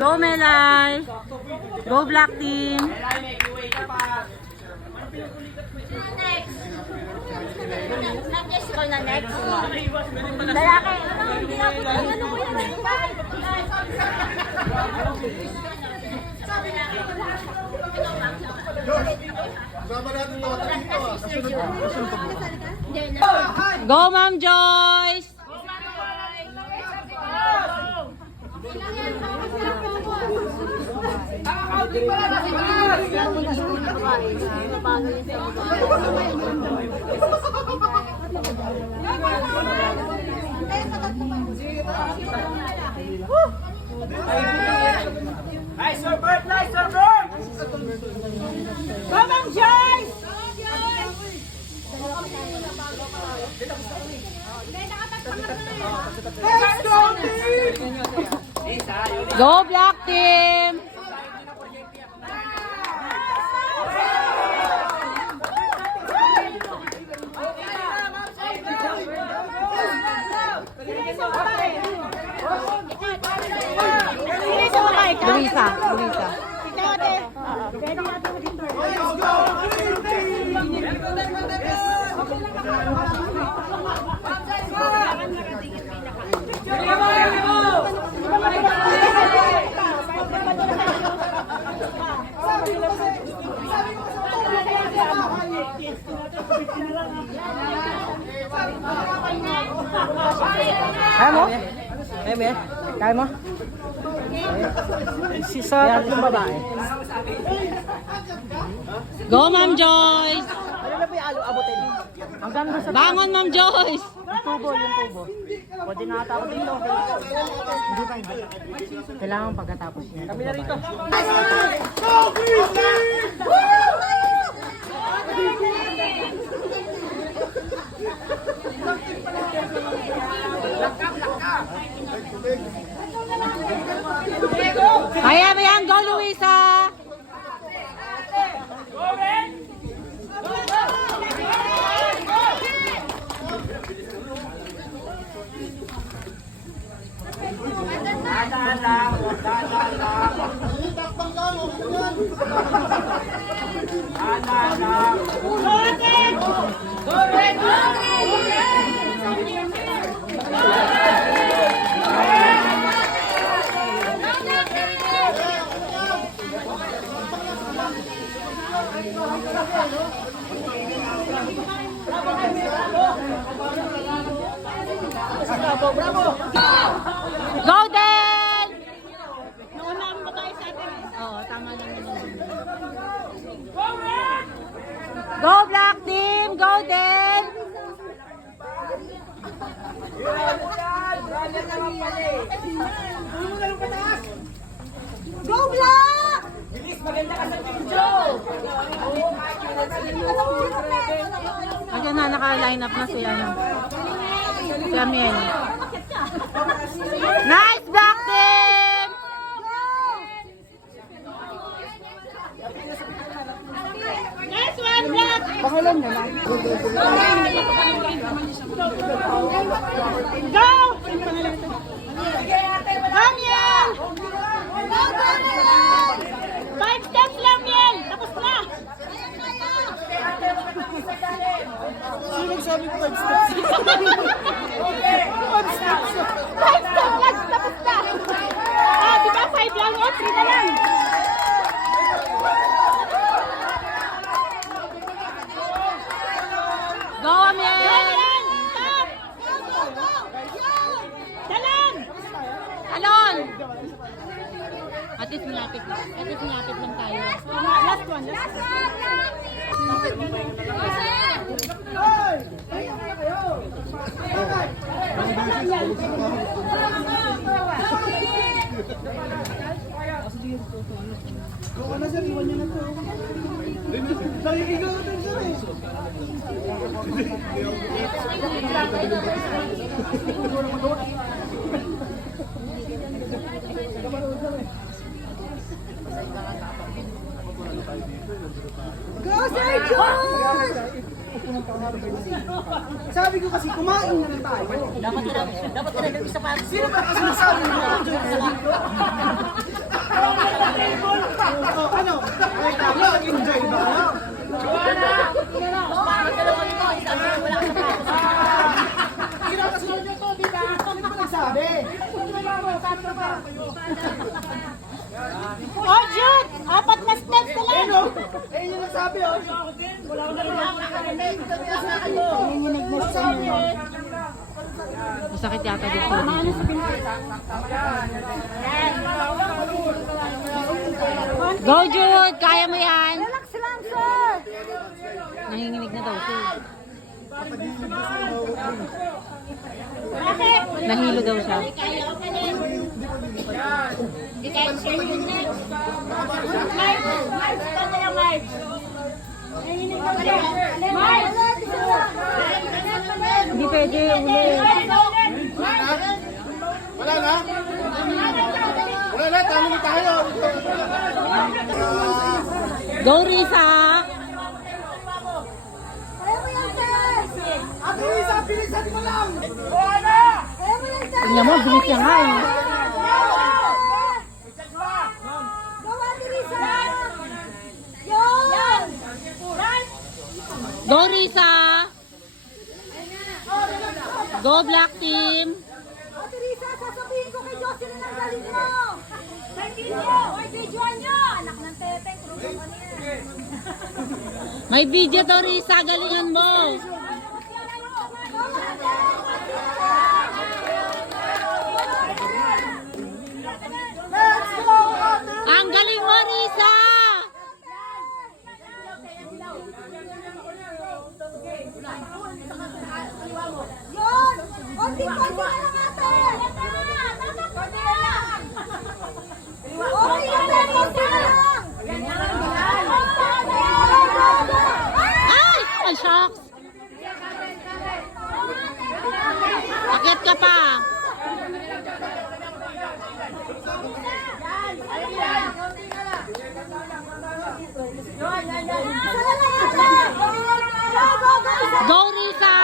Go Melay! Go Black Team! Next call na next. Lalaki. Ano mo yan? Go Ma'am Joyce! Nice serve, nice serve! Come on, Joyce! Let's go, team! Go Black Team! Luisa, Luisa. Kaya mo? Kaya mo? Sa tatlong babae. Go Ma'am Joyce! Ano na po yung abutin? Hanggang doon sa Bangon Ma'am Joyce! yung tubo. Pwede nakatapos dito. Hindi pa, hindi. Kailangan pagkatapos niya. Kami na rito. Kaya mo yan! Go Luisa! Go Den! Nauna ang babae sa atin. Oo, tama lang yun. Go Black Team! Go Den! Go Black! Ayun na, naka-line up na si ano. Si Amiel. Nice Black Team! Nice one Black! Pangalan niya lang. Go! Amiel! Go! 5 steps lang Miel! Tapos na! Sino sabi ko 5 steps? 5 steps. 5 steps lang! Tapos na! Ah, diba 5 lang o? 3 na lang! Go Amiel! Stop! Dalan! Alon! At least malapit lang. At least malapit lang tayo. Last one. Last Kung ano sir, iwan niyo na to. Nakikigaw na sir eh. Go Sir George! Sabi ko kasi kumain na lang tayo. Dapat ka na isa pa. Sino ba kasi nasabi mo? Oh, Jude! 4 na steps na lang. Eh, yun ang sabi, oh. Wala ko na rin Masakit yata dito. Go, Jude! Kaya mo yan. Relax lang, sir. Nanginginig na daw siya. Bakit? Nahilo daw siya. Hindi pwede ulit. Wala na? Wala na, talo na tayo. Go, Risa! Kaya mo yan, sir. Ate Lisa, bilisan mo lang. Kaya mo yan, sir. Tingnan mo, bilis niya nga eh. Go, Ate Lisa. Yun. Go, Risa! Go, Black Team! Ate Risa, sasabihin ko kay Jocelyn ang galing mo. Kay Video. Or kay Juan nyo. Anak ng Pepe. Kurugin ko niya. May video to, Risa. Galingan mo. Let's go, Ate. Ang galing mo, Risa! Yun. Konti-konti na lang, ate. Konti na lang. Okay, ate. Konti na lang. Ay! Ang shocks! Akit ka pa. Go, go, go. Go, Risa!